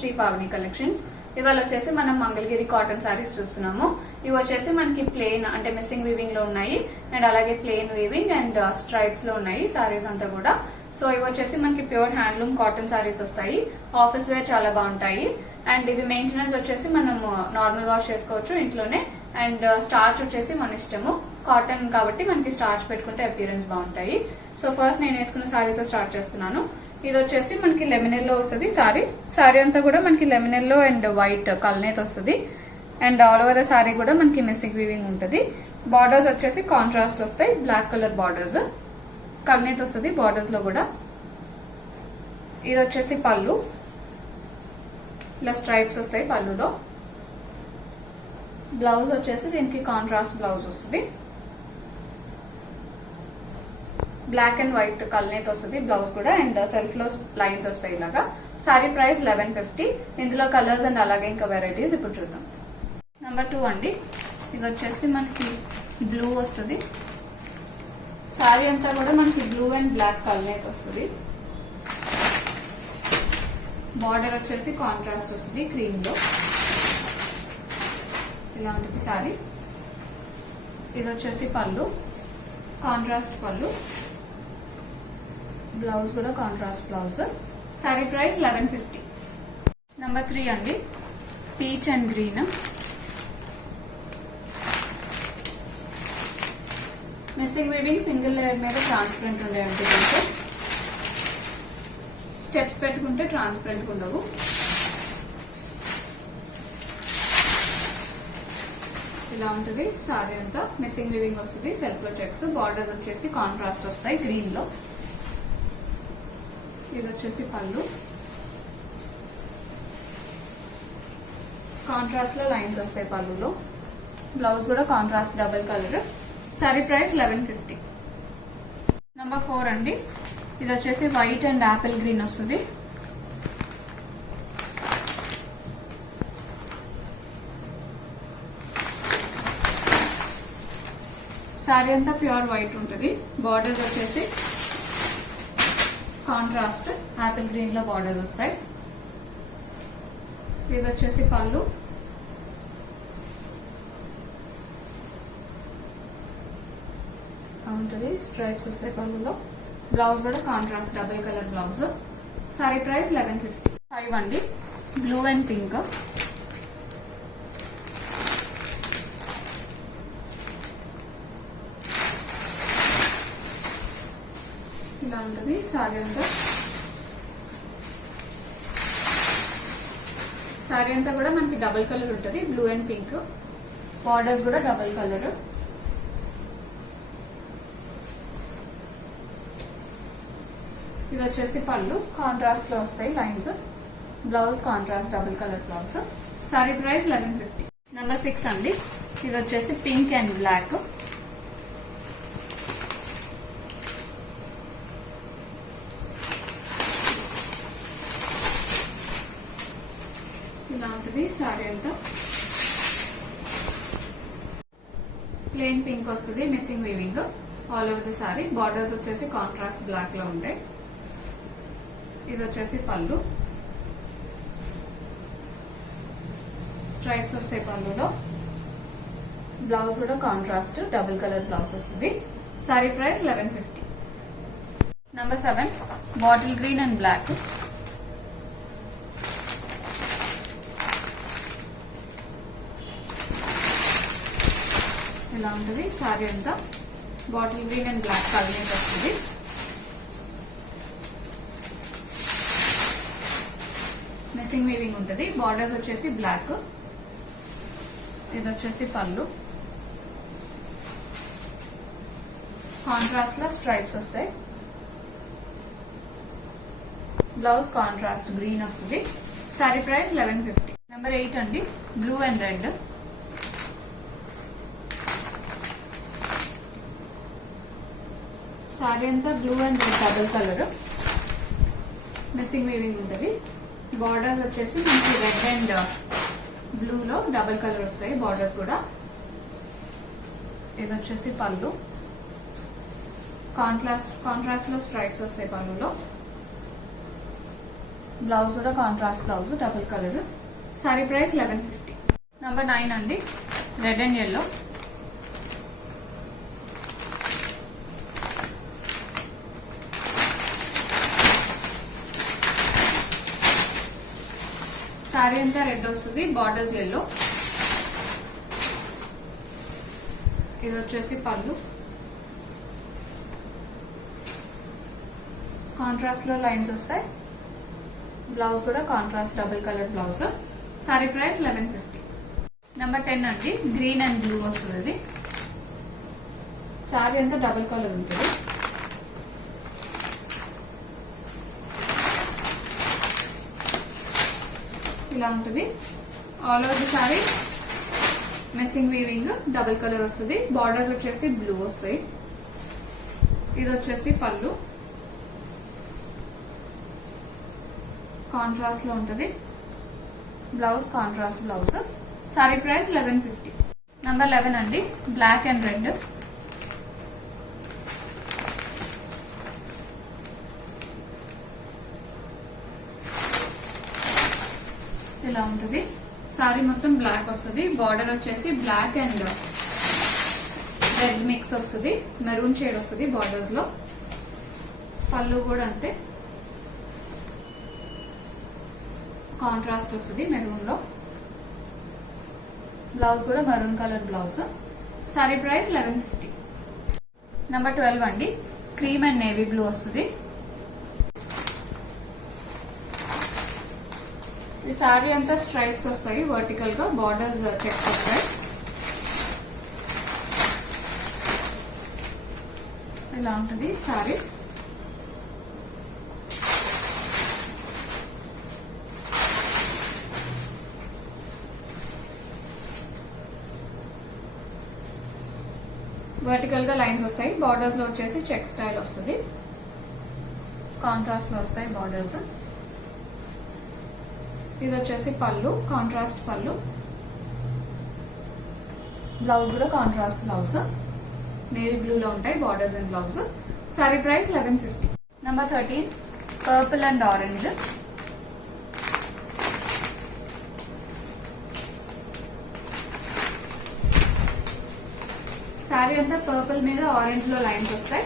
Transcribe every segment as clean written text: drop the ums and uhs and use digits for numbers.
శ్రీ పావని కలెక్షన్స్. ఇవాళ వచ్చేసి మనం మంగళగిరి కాటన్ సారీస్ చూస్తున్నాము. ఇవి వచ్చేసి మనకి ప్లెయిన్ అంటే మిస్సింగ్ వీవింగ్ లో ఉన్నాయి అండ్ అలాగే ప్లెయిన్ వీవింగ్ అండ్ స్ట్రైప్స్ లో ఉన్నాయి సారీస్ అంతా కూడా. సో ఇవి వచ్చేసి మనకి ప్యూర్ హ్యాండ్లూమ్ కాటన్ సారీస్ వస్తాయి. ఆఫీస్ వేర్ చాలా బాగుంటాయి అండ్ ఇవి మెయింటెనెన్స్ వచ్చేసి మనం నార్మల్ వాష్ చేసుకోవచ్చు ఇంట్లోనే. అండ్ స్టార్చ్ వచ్చేసి మన ఇష్టము, కాటన్ కాబట్టి మనకి స్టార్చ్ పెట్టుకుంటే అపియరెన్స్ బాగుంటాయి. సో ఫస్ట్ నేను వేసుకున్న సారీతో స్టార్ట్ చేస్తున్నాను. ఇది వచ్చేసి మనకి లెమన్ ఎల్లో వస్తుంది సారీ అంతా కూడా మనకి లెమన్ ఎల్లో అండ్ వైట్ కల్నేత్ వస్తుంది and all over the sorry కూడా మనకి మిస్సింగ్ వీవింగ్ ఉంటుంది. బార్డర్స్ వచ్చేసి కాంట్రాస్ట్ వస్తాయి, బ్లాక్ కలర్ బార్డర్స్, కల్నేత్ వస్తుంది బార్డర్స్ లో కూడా. ఇది వచ్చేసి పళ్ళు, ఇలా స్ట్రైప్స్ వస్తాయి పళ్ళులో. బ్లౌజ్ వచ్చేసి దీనికి కాంట్రాస్ట్ బ్లౌజ్ వస్తుంది, బ్లాక్ అండ్ వైట్ కల్నేత్ వస్తుంది బ్లౌజ్ కూడా అండ్ సెల్ఫ్ లో లైన్స్ వస్తాయి ఇలాగా. Sorry price 1150. ఇందులో కలర్స్ అండ్ అలాగే ఇంకా వెరైటీస్ ఇప్పుడు చూద్దాం. నెంబర్ 2 అండి, ఇది వచ్చేసి మనకి బ్లూ వస్తుంది. సారీ అంతా కూడా మనకి బ్లూ అండ్ బ్లాక్ కల్నేత్ వస్తుంది. బార్డర్ వచ్చేసి కాంట్రాస్ట్ వస్తుంది క్రీమ్ లో, ఇలా ఉంటుంది సారీ. ఇది వచ్చేసి పళ్ళు, కాంట్రాస్ట్ పళ్ళు, బ్లౌజ్ కూడా కాంట్రాస్ట్ బ్లౌజ్. సారీ ప్రైస్ 1150. నెంబర్ 3 అండి, peach and green. Missing weaving single layer మీద ట్రాన్స్పరెంట్ ఉండే కొంచెం స్టెప్స్ పెట్టుకుంటే ట్రాన్స్పరెంట్ ఉండవు. ఇలా ఉంటుంది సారీ అంతా. మిస్సింగ్ వీవింగ్ వస్తుంది, సెల్ఫ్ లో చెక్స్, బార్డర్స్ వచ్చేసి కాంట్రాస్ట్ వస్తాయి గ్రీన్ లో. ఇది వచ్చేసి పళ్ళు, కాంట్రాస్ట్ లో లైన్స్ వస్తాయి పళ్ళులో. బ్లౌజ్ కూడా contrast double colour. Sari price 1150. నెంబర్ 4 అండి, ఇది వచ్చేసి వైట్ అండ్ యాపిల్ గ్రీన్ వస్తుంది. సారీ అంతా ప్యూర్ వైట్ ఉంటుంది. బార్డర్స్ వచ్చేసి కాంట్రాస్ట్ యాపిల్ గ్రీన్ లో బార్డర్ వస్తాయి. ఇది వచ్చేసి పళ్ళు, ఉంటుంది స్ట్రైప్స్ వస్తాయి పళ్ళులో. బ్లౌజ్ కూడా contrast double colour blouse. Sari price 1150. 5 అండి, బ్లూ అండ్ పింక్. ఇలా ఉంటుంది సారీ అంతా. సారీ అంతా కూడా మనకి డబుల్ కలర్ ఉంటుంది, బ్లూ అండ్ పింక్. బార్డర్స్ కూడా డబుల్ కలర్. ఇది వచ్చేసి పళ్ళు, కాంట్రాస్ట్ లో వస్తాయి lines. Blouse contrast double colour blouse. Sari price 1150. నెంబర్ 6 అండి, ఇది వచ్చేసి పింక్ అండ్ బ్లాక్. ఇలా ఉంటుంది సారీ అంతా. ప్లెయిన్ పింక్ వస్తుంది, missing weaving all over the sorry. Borders వచ్చేసి కాంట్రాస్ట్ బ్లాక్ లో ఉంటాయి. ఇది వచ్చేసి పళ్ళు, స్ట్రైప్స్ వస్తాయి పళ్ళులో. బ్లౌజ్ కూడా కాంట్రాస్ట్ డబుల్ కలర్ బ్లౌజ్ వస్తుంది. Sari price 1150. Number 7 bottle green and black. ఇలా ఉంటుంది సారీ అంతా. Bottle green and black colour వస్తుంది. మిస్సింగ్ వీవింగ్ ఉంటుంది. బార్డర్స్ వచ్చేసి బ్లాక్. ఇది వచ్చేసి పళ్ళు, కాంట్రాస్ట్ లో స్ట్రైప్స్ వస్తాయి. బ్లౌజ్ కాంట్రాస్ట్ గ్రీన్ వస్తుంది. సారీ ప్రైస్ 1150. నెంబర్ 8 అండి, బ్లూ అండ్ రెడ్. సారీ అంతా blue and red double colour. Missing weaving ఉంటుంది. బార్డర్స్ వచ్చేసి మనకి రెడ్ అండ్ బ్లూలో డబుల్ కలర్ వస్తాయి బార్డర్స్ కూడా. ఇది వచ్చేసి పళ్ళు, కాంట్రాస్ట్ లో స్ట్రైప్స్ వస్తాయి పళ్ళులో. బ్లౌజ్ కూడా contrast blouse double colour. Sari price 1150. నెంబర్ 9 అండి, రెడ్ అండ్ ఎల్లో. సారీ అంతా రెడ్ వస్తుంది, బార్డర్స్ ఎల్లో. ఇది వచ్చేసి పళ్ళు, కాంట్రాస్ట్ లో లైన్స్ వస్తాయి. బ్లౌజ్ కూడా contrast double colour blouse. Sari price 1150. నెంబర్ 10 అండి, గ్రీన్ అండ్ బ్లూ వస్తుంది. ఇది సారీ అంతా డబుల్ కలర్ ఉంటుంది. ఇలా ఉంటుంది. All over the sorry missing weaving double colour వస్తుంది. బార్డర్స్ వచ్చేసి బ్లూ వస్తాయి. ఇది వచ్చేసి పళ్ళు, కాంట్రాస్ట్ లో ఉంటుంది. Blouse contrast blouse. Sari price 1150. నెంబర్ 11 అండి, బ్లాక్ అండ్ రెడ్. ఇలా ఉంటుంది. సారీ మొత్తం బ్లాక్ వస్తుంది. బార్డర్ వచ్చేసి బ్లాక్ అండ్ రెడ్ మిక్స్ వస్తుంది. మెరూన్ షేడ్ వస్తుంది బార్డర్స్ లో. పళ్ళు కూడా అంతే, కాంట్రాస్ట్ వస్తుంది మెరూన్ లో. బ్లౌజ్ కూడా maroon colour blouse. Sari price 1150. నెంబర్ 12 అండి, క్రీమ్ అండ్ నేవీ బ్లూ వస్తుంది. ఈ సారీ అంతా స్ట్రైప్స్ వస్తాయి వర్టికల్ గా, బార్డర్స్ చెక్స్ వస్తాయి. ఇలా ఉంటుంది సారీ. వర్టికల్ గా లైన్స్ వస్తాయి. బార్డర్స్ లో వచ్చేసి చెక్ స్టైల్ వస్తుంది. కాంట్రాస్ట్ లో వస్తాయి బార్డర్స్. ఇది వచ్చేసి పళ్ళు, కాంట్రాస్ట్ పళ్ళు. బ్లౌజ్ కూడా కాంట్రాస్ట్ బ్లౌజ్. నేవీ బ్లూ లో ఉంటాయి borders and blouse. Sari price 1150. Number 13, purple and orange. Sari అంతా పర్పుల్ మీద ఆరెంజ్ లో లైన్స్ వస్తాయి.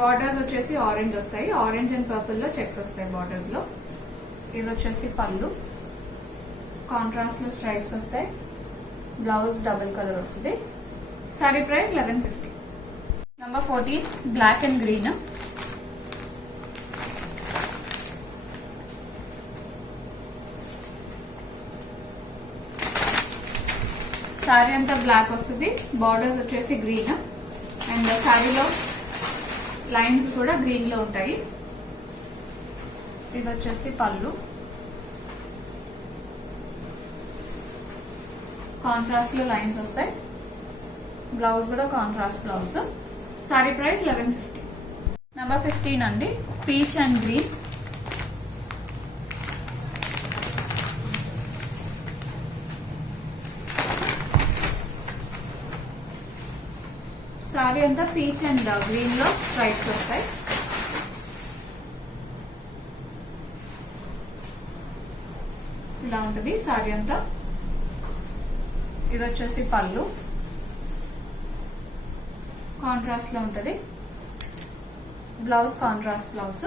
బార్డర్స్ వచ్చేసి ఆరెంజ్ వస్తాయి. ఆరెంజ్ అండ్ పర్పుల్ లో చెక్స్ వస్తాయి బార్డర్స్ లో. ఇది వచ్చేసి పళ్ళు, కాంట్రాస్ట్ లో స్ట్రైప్స్ వస్తాయి. బ్లౌజ్ డబుల్ కలర్ వస్తుంది. Sari price 1150. Number 14, black and green. Sari అంతా బ్లాక్ వస్తుంది. బార్డర్స్ వచ్చేసి గ్రీన్ అండ్ సారీలో లైన్స్ కూడా గ్రీన్ లో ఉంటాయి. ఇది వచ్చేసి పళ్ళు, కాంట్రాస్ట్ లో లైన్స్ వస్తాయి. బ్లౌజ్ కూడా కాంట్రాస్ట్ బ్లౌజ్. సారీ ప్రైస్ 1150. నెంబర్ 15 అండి, పీచ్ అండ్ గ్రీన్. సారీ అంతా పీచ్ అండ్ గ్రీన్ లో స్ట్రైప్స్ వస్తాయి. ఇలా ఉంటుంది సారీ అంతా. ఇది వచ్చేసి పళ్ళు, కాంట్రాస్ట్ లో ఉంటుంది. Blouse contrast blouse.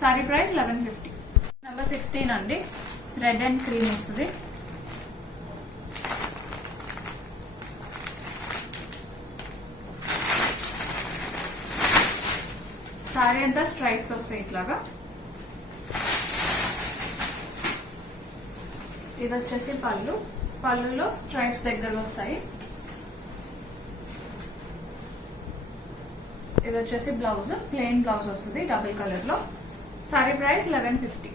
Sari price 1150. నెంబర్ 16 అండి, రెడ్ అండ్ క్రీమ్ వస్తుంది. సారీ అంతా స్ట్రైప్స్ వస్తాయి ఇట్లాగా. ఇది వచ్చేసి పళ్ళు, పళ్ళులో స్ట్రైప్స్ దగ్గర వస్తాయి. ఇది వచ్చేసి బ్లౌజ్, ప్లెయిన్ బ్లౌజ్ వస్తుంది డబుల్ కలర్ లో. Sorry price 1150.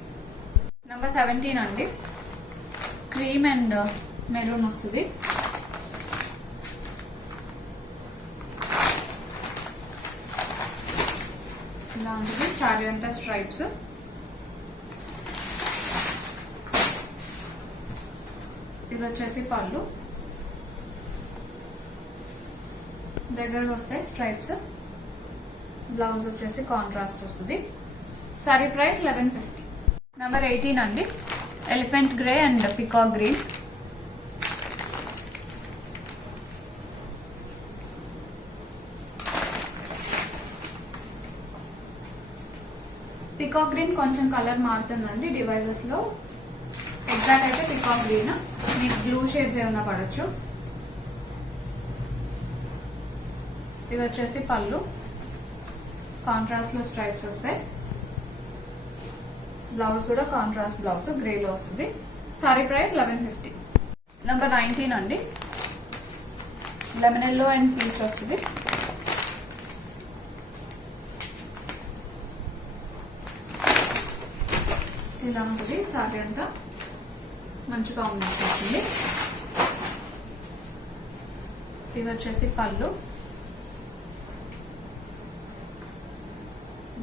నెంబర్ 17 అండి, క్రీమ్ అండ్ మెరూన్ వస్తుంది. ఇలా ఉంటుంది సారీ అంతా స్ట్రైప్స్. ఇది వచ్చేసి పళ్ళు, దగ్గరకు వస్తాయి స్ట్రైప్స్. బ్లౌజ్ వచ్చేసి కాంట్రాస్ట్ వస్తుంది. సారీ ప్రైస్ 1150. నెంబర్ 18 అండి, elephant grey and peacock green. Peacock green కొంచెం కలర్ మారుతుందండి డివైజెస్ లో. ఎగ్జాక్ట్ అయితే పికాక్ గ్రీన్, మీకు బ్లూ షేడ్స్ ఏమైనా పడచ్చు. ఇది వచ్చేసి పళ్ళు, కాంట్రాస్ట్ లో స్ట్రైప్స్ వస్తాయి. బ్లౌజ్ కూడా కాంట్రాస్ట్ బ్లౌజ్ గ్రేలో వస్తుంది. సారీ ప్రైస్ 1150. నెంబర్ 19 అండి, లెమన్ ఎల్లో అండ్ పీచ్ వస్తుంది. ఇలా ఉంటుంది సారీ అంతా, మంచి కాంబినేషన్ వస్తుంది. ఇది వచ్చేసి పళ్ళు,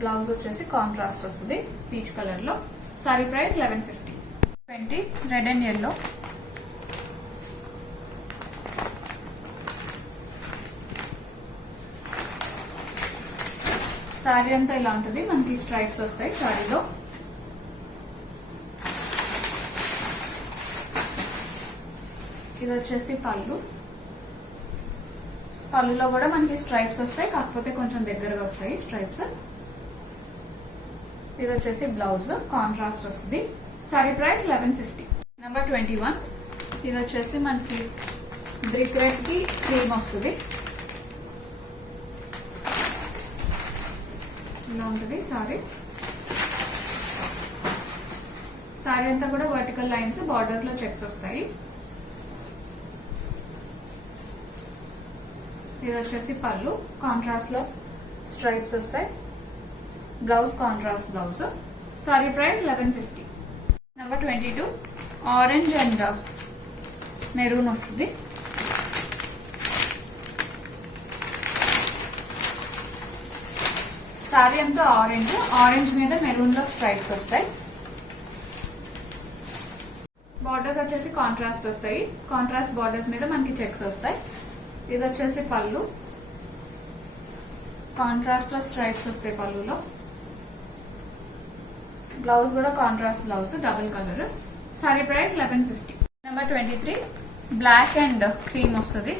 బ్లౌజ్ వచ్చేసి కాంట్రాస్ట్ వస్తుంది పీచ్ కలర్ లో. Sorry price 1150. 20 red and yellow. Sari అంతా ఇలా ఉంటుంది, మనకి స్ట్రైప్స్ వస్తాయి సారీలో. ఇది వచ్చేసి పళ్ళు, పళ్ళులో కూడా మనకి స్ట్రైప్స్ వస్తాయి, కాకపోతే కొంచెం దగ్గరగా వస్తాయి స్ట్రైప్స్. ఇది వచ్చేసి బ్లౌజ్ కాంట్రాస్ట్ వస్తుంది. సారీ ప్రైస్ 1150. నెంబర్ 21, ఇది వచ్చేసి మనకి బ్రిక్ రెడ్ కి క్రీమ్ వస్తుంది. ఇలా ఉంటుంది సారీ. సారీ అంతా కూడా వర్టికల్ లైన్స్, బార్డర్స్ లో చెక్స్ వస్తాయి. ఇది వచ్చేసి పళ్ళు, కాంట్రాస్ట్ లో స్ట్రైప్స్ వస్తాయి. Blouse contrast blouse. Sari price 1150. నెంబర్ 22, ఆరెంజ్ అండ్ మెరూన్ వస్తుంది. సారీ అంతా ఆరెంజ్, ఆరెంజ్ మీద మెరూన్ లో స్ట్రైప్స్ వస్తాయి. బార్డర్స్ వచ్చేసి కాంట్రాస్ట్ వస్తాయి, కాంట్రాస్ట్ బార్డర్స్ మీద మనకి చెక్స్ వస్తాయి. ఇది వచ్చేసి పళ్ళు, కాంట్రాస్ట్ లో స్ట్రైప్స్ వస్తాయి పళ్ళులో. బ్లౌజ్ కూడా contrast blouse double colour. Sari price 1150. Number 23, black and cream వస్తుంది.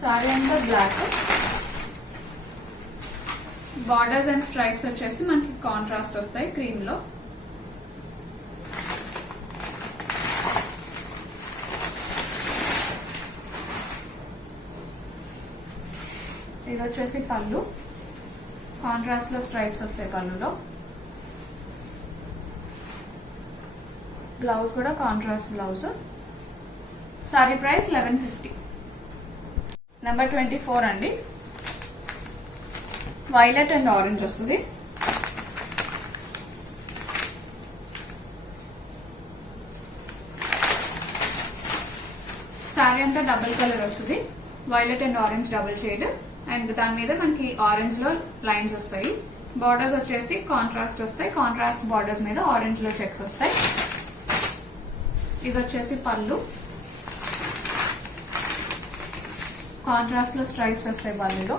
సారీ అంతా బ్లాక్, బార్డర్స్ అండ్ స్ట్రైప్స్ వచ్చేసి మనకి కాంట్రాస్ట్ వస్తాయి క్రీమ్ లో. ఇది వచ్చేసి పళ్ళు, కాంట్రాస్ట్ లో స్ట్రైప్స్ వస్తాయి పళ్ళులో. బ్లౌజ్ కూడా కాంట్రాస్ట్ బ్లౌజ్. సారీ ప్రైస్ 1150. నెంబర్ 24 అండి, వైలెట్ అండ్ ఆరెంజ్ వస్తుంది. సారీ అంతా డబుల్ కలర్ వస్తుంది, violet and orange double shade. And దాని మీద మనకి ఆరెంజ్ లో లైన్స్ వస్తాయి. బార్డర్స్ వచ్చేసి కాంట్రాస్ట్ వస్తాయి, కాంట్రాస్ట్ బార్డర్స్ మీద ఆరెంజ్ లో చెక్స్ వస్తాయి. ఇది వచ్చేసి పళ్ళు, కాంట్రాస్ట్ లో స్ట్రైప్స్ వస్తాయి పళ్ళులో.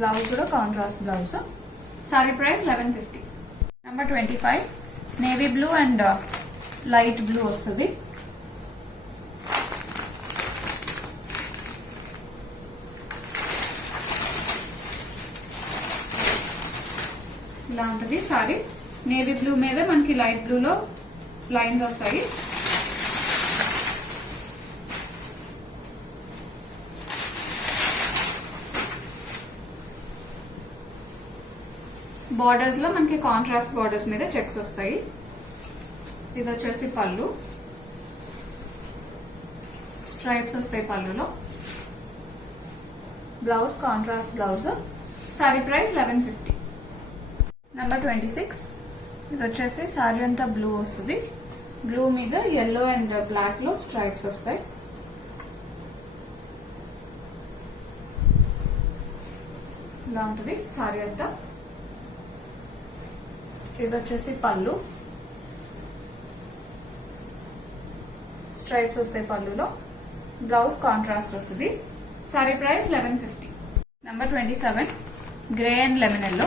బ్లౌజ్ కూడా కాంట్రాస్ట్ బ్లౌజ్. సారీ ప్రైస్ 1150. నెంబర్ 25, navy blue and light blue వస్తుంది. ఇలా ఉంటుంది సారీ. నేవీ బ్లూ మీద మనకి లైట్ బ్లూ లో లైన్స్ వస్తాయి. బార్డర్స్ లో మనకి కాంట్రాస్ట్ బార్డర్స్ మీద చెక్స్ వస్తాయి. ఇది వచ్చేసి పళ్ళు, స్ట్రైప్స్ వస్తాయి పళ్ళులో. Blouse contrast blouse. Sari price 1150. నెంబర్ 26, ఇది వచ్చేసి సారీ అంతా బ్లూ వస్తుంది. బ్లూ మీద yellow అండ్ బ్లాక్ లో స్ట్రైప్స్ వస్తాయి. ఇలా ఉంటుంది సారీ అంతా. ఇది వచ్చేసి పళ్ళు, స్ట్రైప్స్ వస్తాయి పళ్ళులో. బ్లౌజ్ కాంట్రాస్ట్ వస్తుంది. సారీ ప్రైస్ 1150. నెంబర్ 27 grey and lemon yellow.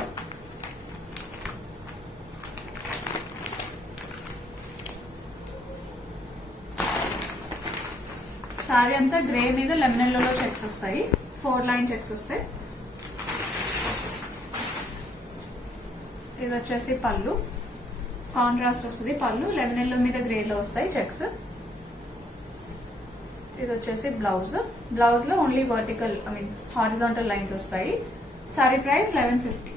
Sari అంతా గ్రే మీద లెమన్ ఎల్లోలో చెక్స్ వస్తాయి. 4 లైన్ చెక్స్ వస్తాయి. ఇది వచ్చేసి పళ్ళు కాంట్రాస్ట్ వస్తుంది. పళ్ళు లెమన్ ఎల్లో మీద గ్రేలో వస్తాయి చెక్స్. ఇది వచ్చేసి బ్లౌజ్. బ్లౌజ్ లో ఓన్లీ వర్టికల్ హారిజాంటల్ లైన్స్ వస్తాయి. సారీ ప్రైస్ 1150.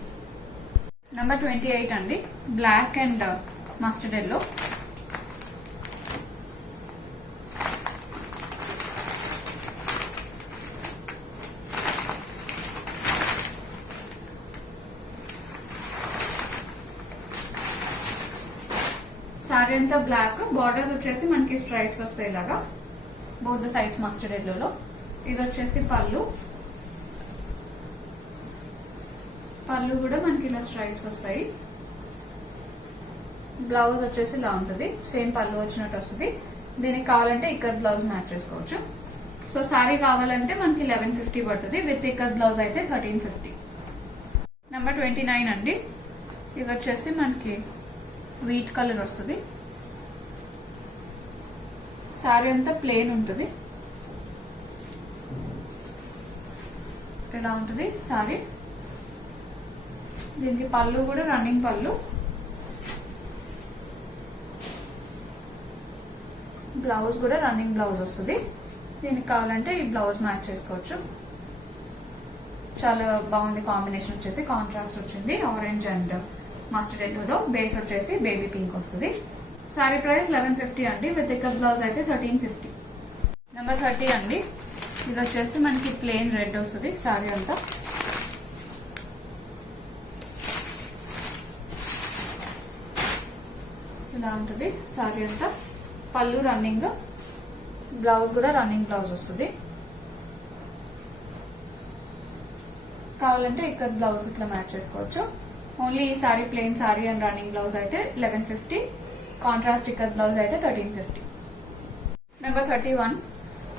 నెంబర్ 28 అండి black and mustard yellow. Sari అంతా బ్లాక్, బార్డర్స్ వచ్చేసి మనకి స్ట్రైప్స్ వస్తాయి ఇలాగా బోత్ ద సైడ్స్ మస్టర్డ్ ఎల్లోలో. ఇది వచ్చేసి పళ్ళు. పళ్ళు కూడా మనకి ఇలా స్ట్రైప్స్ వస్తాయి. బ్లౌజ్ వచ్చేసి ఇలా ఉంటుంది. సేమ్ పళ్ళు వచ్చినట్టు వస్తుంది. దీనికి కావాలంటే ఇక్కత్ బ్లౌజ్ మ్యాచ్ చేసుకోవచ్చు. సో సారీ కావాలంటే మనకి 1150 పడుతుంది. విత్ ఇక్కత్ బ్లౌజ్ అయితే 1350. నెంబర్ 29 అండి. ఇది వచ్చేసి మనకి వీట్ కలర్ వస్తుంది. సారీ అంతా ప్లెయిన్ ఉంటుంది. ఇలా ఉంటుంది సారీ. దీనికి పళ్ళు కూడా రన్నింగ్ పళ్ళు. బ్లౌజ్ కూడా రన్నింగ్ బ్లౌజ్ వస్తుంది. దీనికి కావాలంటే ఈ బ్లౌజ్ మ్యాచ్ చేసుకోవచ్చు. చాలా బాగుంది కాంబినేషన్. వచ్చేసి కాంట్రాస్ట్ వచ్చింది ఆరెంజ్ అండ్ మస్టర్డ్ ఎల్లోలో. బేస్ వచ్చేసి బేబీ పింక్ వస్తుంది. సారీ ప్రైస్ 1150 అండి. విత్ ఇక్కత్ బ్లౌజ్ అయితే 1350. నెంబర్ 30 అండి. ఇది వచ్చేసి మనకి ప్లెయిన్ రెడ్ వస్తుంది సారీ అంతా. ఇలా ఉంటుంది సారీ అంతా. పళ్ళు రన్నింగ్, బ్లౌజ్ కూడా రన్నింగ్ బ్లౌజ్ వస్తుంది. కావాలంటే ఇక్కత్ బ్లౌజ్ ఇట్లా మ్యాచ్ చేసుకోవచ్చు. ఓన్లీ ఈ sorry plain sorry and running blouse అయితే 1150. కాంట్రాస్ట్ ఇక్కత్ బ్లౌజ్ అయితే 1350. నెంబర్ 31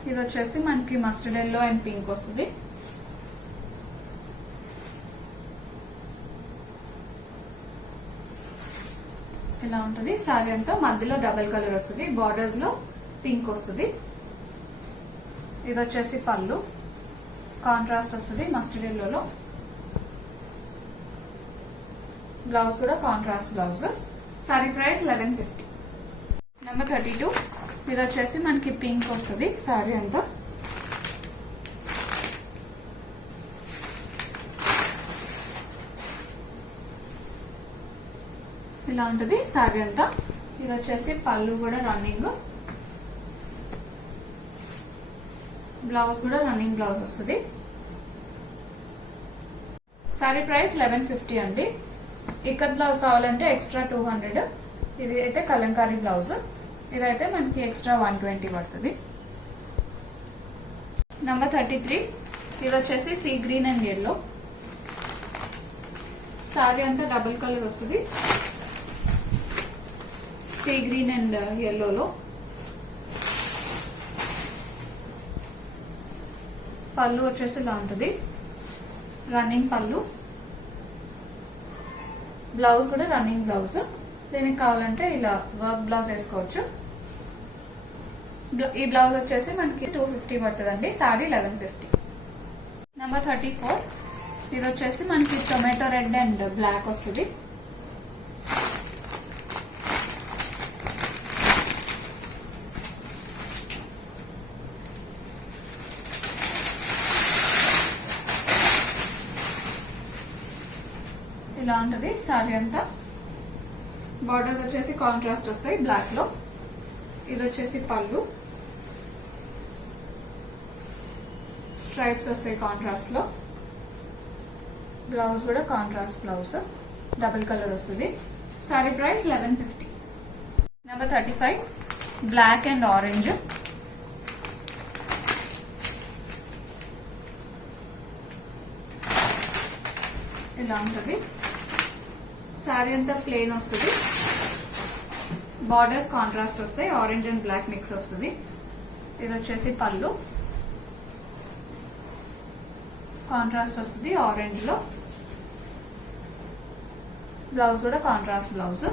ఇది వచ్చేసి మనకి మస్టర్డ్ ఎల్లో అండ్ పింక్ వస్తుంది. ఇలా ఉంటుంది సారీ అంతా. మధ్యలో డబుల్ కలర్ వస్తుంది. బార్డర్స్ లో పింక్ వస్తుంది. ఇది వచ్చేసి పళ్ళు కాంట్రాస్ట్ వస్తుంది మస్టర్డ్ ఎల్లోలో. బ్లౌజ్ కూడా కాంట్రాస్ట్ బ్లౌజ్. సారీ ప్రైస్ 1150. నెంబర్ 32 ఇది వచ్చేసి మనకి పింక్ వస్తుంది సారీ అంతా. ఇలా ఉంటుంది సారీ అంతా. ఇది వచ్చేసి పళ్ళు కూడా రన్నింగ్, బ్లౌజ్ కూడా రన్నింగ్ బ్లౌజ్ వస్తుంది. సారీ ప్రైస్ 1150 అండి. ఇక్కత్ బ్లౌజ్ కావాలంటే ఎక్స్ట్రా 200. ఇది అయితే కలంకారీ బ్లౌజ్. ఇదైతే మనకి ఎక్స్ట్రా 120 పడుతుంది. నెంబర్ 33 ఇది వచ్చేసి sea green and yellow. Sari అంతా డబుల్ కలర్ వస్తుంది. సీ గ్రీన్ అండ్ ఎల్లోలో. పళ్ళు వచ్చేసి ఇలా ఉంటుంది రన్నింగ్ పళ్ళు. బ్లౌజ్ కూడా రన్నింగ్ బ్లౌజ్. దీనికి కావాలంటే ఇలా వర్క్ బ్లౌజ్ వేసుకోవచ్చు. ఈ బ్లౌజ్ వచ్చేసి మనకి 250 పడుతుందండి. సారీ 1150. నెంబర్ 34 ఇది వచ్చేసి మనకి టొమాటో రెడ్ అండ్ బ్లాక్ వస్తుంది. ఇలా ఉంటుంది సారీ అంతా. బార్డర్స్ వచ్చేసి కాంట్రాస్ట్ వస్తాయి బ్లాక్ లో. ఇది వచ్చేసి పళ్ళు, స్ట్రైప్స్ వస్తాయి కాంట్రాస్ట్ లో. బ్లౌజ్ కూడా కాంట్రాస్ట్ బ్లౌజ్, డబుల్ కలర్ వస్తుంది. Sari price 1150. Number 35 black and orange. ఇలా ఉంటుంది సారీ అంతా ప్లెయిన్ వస్తుంది. బార్డర్స్ కాంట్రాస్ట్ వస్తాయి, ఆరెంజ్ అండ్ బ్లాక్ మిక్స్ వస్తుంది. ఇది వచ్చేసి పళ్ళు, కాంట్రాస్ట్ వస్తుంది ఆరెంజ్ లో. బ్లౌజ్ కూడా కాంట్రాస్ట్ బ్లౌజ్.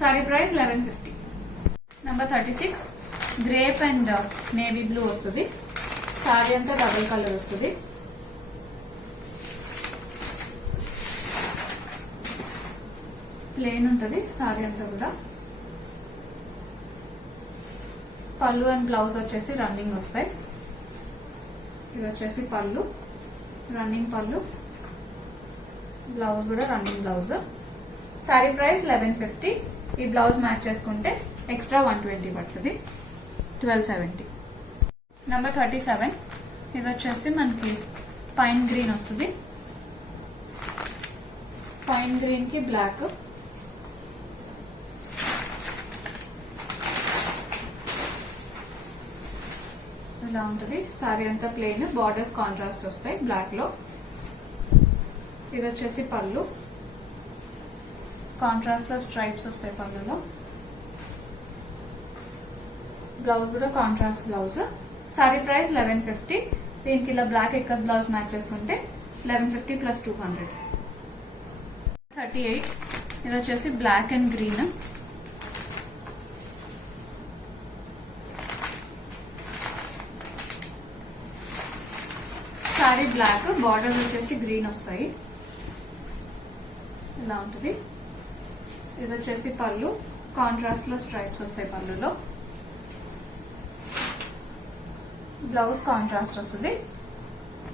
సారీ ప్రైస్ 1150. నెంబర్ 36 గ్రేప్ అండ్ నేవీ బ్లూ వస్తుంది. సారీ అంతా డబుల్ కలర్ వస్తుంది. ప్లెయిన్ ఉంటుంది సారీ అంతా కూడా. పళ్ళు అండ్ బ్లౌజ్ వచ్చేసి రన్నింగ్ వస్తాయి. ఇది వచ్చేసి పళ్ళు, రన్నింగ్ పళ్ళు, బ్లౌజ్ కూడా రన్నింగ్ బ్లౌజ్. సారీ ప్రైస్ 1150. ఈ బ్లౌజ్ మ్యాచ్ చేసుకుంటే ఎక్స్ట్రా 120 పడుతుంది, 1270. నెంబర్ 37 ఇది వచ్చేసి మనకి పైన్ గ్రీన్ వస్తుంది. పైన్ గ్రీన్ కి బ్లాక్, ఇలా ఉంటుంది. సారీ అంతా ప్లెయిన్, బార్డర్స్ కాంట్రాస్ట్ వస్తాయి బ్లాక్ లో. ఇది వచ్చేసి పళ్ళు, కాంట్రాస్ట్ లో స్ట్రైప్స్ వస్తాయి పళ్ళులో. బ్లౌజ్ కూడా కాంట్రాస్ట్ బ్లౌజ్. సారీ ప్రైస్ 1150. దీనికి ఇలా బ్లాక్ ఎక్కత్ బ్లౌజ్ మ్యాచ్ చేసుకుంటే 1150 ప్లస్ 200. 38 ఇది వచ్చేసి black and green. Sari black, border వచ్చేసి గ్రీన్ వస్తాయి, ఇలా ఉంటుంది. ఇది వచ్చేసి పళ్ళు, కాంట్రాస్ట్ లో స్ట్రైప్స్ వస్తాయి పళ్ళులో. బ్లౌజ్ కాంట్రాస్ట్ వస్తుంది.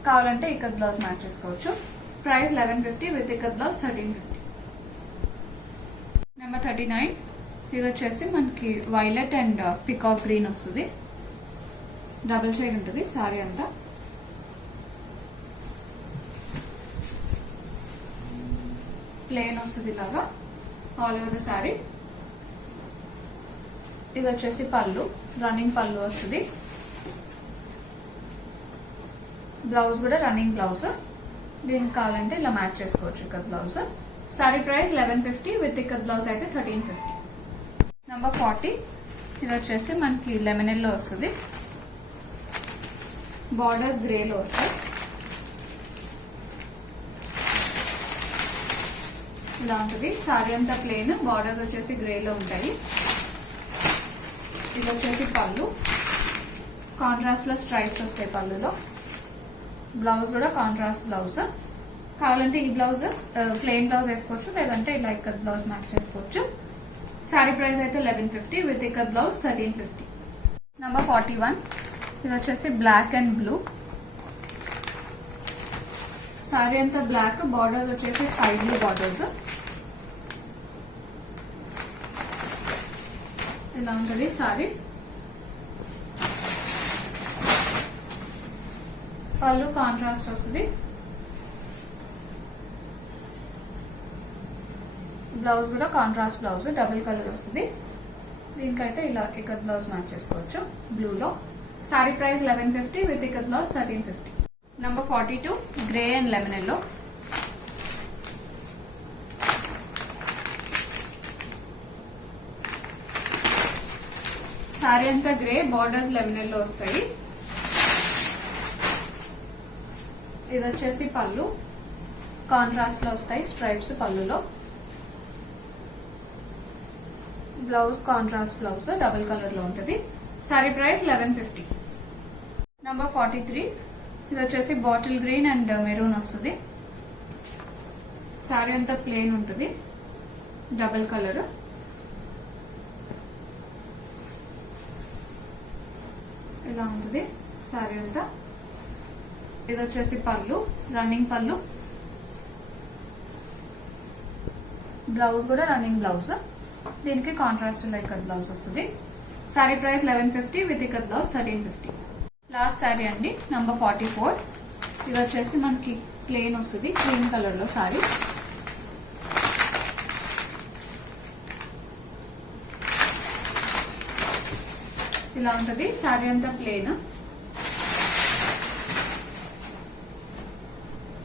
కావాలంటే ఇక్కత్ బ్లౌజ్ మ్యాచ్ చేసుకోవచ్చు. ప్రైస్ 1150 విత్ ఇక్కత్ బ్లౌజ్ 1350. నెంబర్ 39 ఇది వచ్చేసి మనకి వైలెట్ అండ్ పికాక్ గ్రీన్ వస్తుంది. డబుల్ షేడ్ ఉంటుంది సారీ అంతా. ప్లెయిన్ వస్తుంది ఇలాగా ఆల్ ఓవర్ ద సారీ. ఇది వచ్చేసి పళ్ళు, రన్నింగ్ పళ్ళు వస్తుంది. బ్లౌజ్ కూడా రన్నింగ్ బ్లౌజ్. దీనికి కావాలంటే ఇలా మ్యాచ్ చేసుకోవచ్చు ఇక్కత్ బ్లౌజ్. సారీ ప్రైస్ 1150 విత్ ఇక్కత్ బ్లౌజ్ అయితే 1350. నెంబర్ 40 ఇది వచ్చేసి మనకి లెమన్ ఎల్లో వస్తుంది. బార్డర్స్ గ్రేలో వస్తాయి, ఇలా ఉంటుంది. సారీ అంతా ప్లెయిన్, బార్డర్స్ వచ్చేసి గ్రేలో ఉంటాయి. ఇది వచ్చేసి పళ్ళు, కాంట్రాస్ట్ లో స్ట్రైప్స్ వస్తాయి పళ్ళులో. బ్లౌజ్ కూడా కాంట్రాస్ట్ బ్లౌజ్. కావాలంటే ఈ బ్లౌజ్ ప్లెయిన్ బ్లౌజ్ వేసుకోవచ్చు, లేదంటే ఇలా ఇక్కత్ బ్లౌజ్ మ్యాచ్ చేసుకోవచ్చు. సారీ ప్రైస్ అయితే 1150 విత్ ఇక్కత్ బ్లౌజ్ 1350. నెంబర్ 41 ఇది వచ్చేసి బ్లాక్ అండ్ బ్లూ. సారీ అంతా బ్లాక్, బార్డర్స్ వచ్చేసి స్కై బ్లూ బార్డర్స్, ఇలా ఉంటుంది సారీ. పళ్ళు కాంట్రాస్ట్ వస్తుంది. బ్లౌజ్ కూడా కాంట్రాస్ట్ బ్లౌజ్, డబుల్ కలర్ వస్తుంది. దీనికైతే ఇలా ఇక్కత్ బ్లౌజ్ మ్యాచ్ చేసుకోవచ్చు బ్లూలో. Sari price 1150 with ikat blouse 1350. Number 42 grey and lemon yellow. Sari అంతా గ్రే, బార్డర్స్ లెమన్ ఎల్లో వస్తాయి. ఇది వచ్చేసి పళ్ళు, కాంట్రాస్ట్ లో వస్తాయి స్ట్రైప్స్ పళ్ళులో. Blouse contrast blouse, double colour లో ఉంటుంది. సారీ ప్రైస్ 1150. నెంబర్ 43 ఇది వచ్చేసి బాటిల్ గ్రీన్ అండ్ మెరూన్ వస్తుంది. సారీ అంతా ప్లెయిన్ ఉంటుంది, డబుల్ కలర్. ఇలా ఉంటుంది సారీ అంతా. ఇది వచ్చేసి పళ్ళు, రన్నింగ్ పళ్ళు. బ్లౌజ్ కూడా రన్నింగ్ బ్లౌజ్. దీనికి కాంట్రాస్ట్ లో ఇక్కత్ బ్లౌజ్ వస్తుంది. Sari price 1150 with ikat blouse 1350. Last sorry అండి నంబర్ 44. ఇది వచ్చేసి మనకి ప్లెయిన్ వస్తుంది, క్రీమ్ కలర్ లో సారీ. ఇలా ఉంటుంది సారీ అంతా ప్లెయిన్.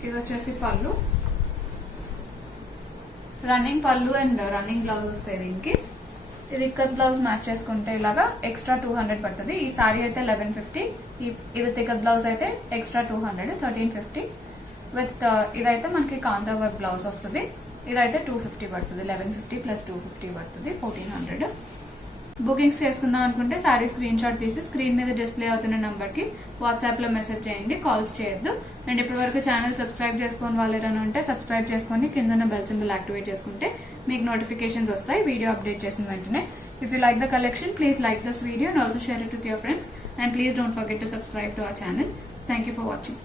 ఇది వచ్చేసి పళ్ళు, రన్నింగ్ పళ్ళు అండ్ రన్నింగ్ బ్లౌజ్ వస్తాయి దీనికి. ఇది ఇక్కత్ బ్లౌజ్ మ్యాచ్ చేసుకుంటే ఇలాగా ఎక్స్ట్రా 200 పడుతుంది. ఈ సారీ అయితే 1150, విత్ ఇక్కత్ బ్లౌజ్ అయితే ఎక్స్ట్రా 200 1350. విత్ ఇదైతే మనకి కాంతా వర్క్ బ్లౌజ్ వస్తుంది. ఇదైతే 250 పడుతుంది. 1150 ప్లస్ 250 పడుతుంది 1400. బుకింగ్స్ చేసుకుందాం అనుకుంటే సారీ స్క్రీన్ షాట్ తీసి స్క్రీన్ మీద డిస్ప్లే అవుతున్న నెంబర్ కి వాట్సాప్ లో మెసేజ్ చేయండి, కాల్స్ చేయొద్దు. అండ్ ఇప్పటి వరకు ఛానల్ సబ్స్క్రైబ్ చేసుకుని వాళ్ళని ఉంటే సబ్స్క్రైబ్ చేసుకొని కింద బెల్ సింబల్ యాక్టివేట్ చేసుకుంటే మీకు నోటిఫికేషన్స్ వస్తాయి వీడియో అప్డేట్ చేసిన వెంటనే. If you like the collection, please like this video and also share it with your friends. And please don't forget to subscribe to our channel. Thank you for watching.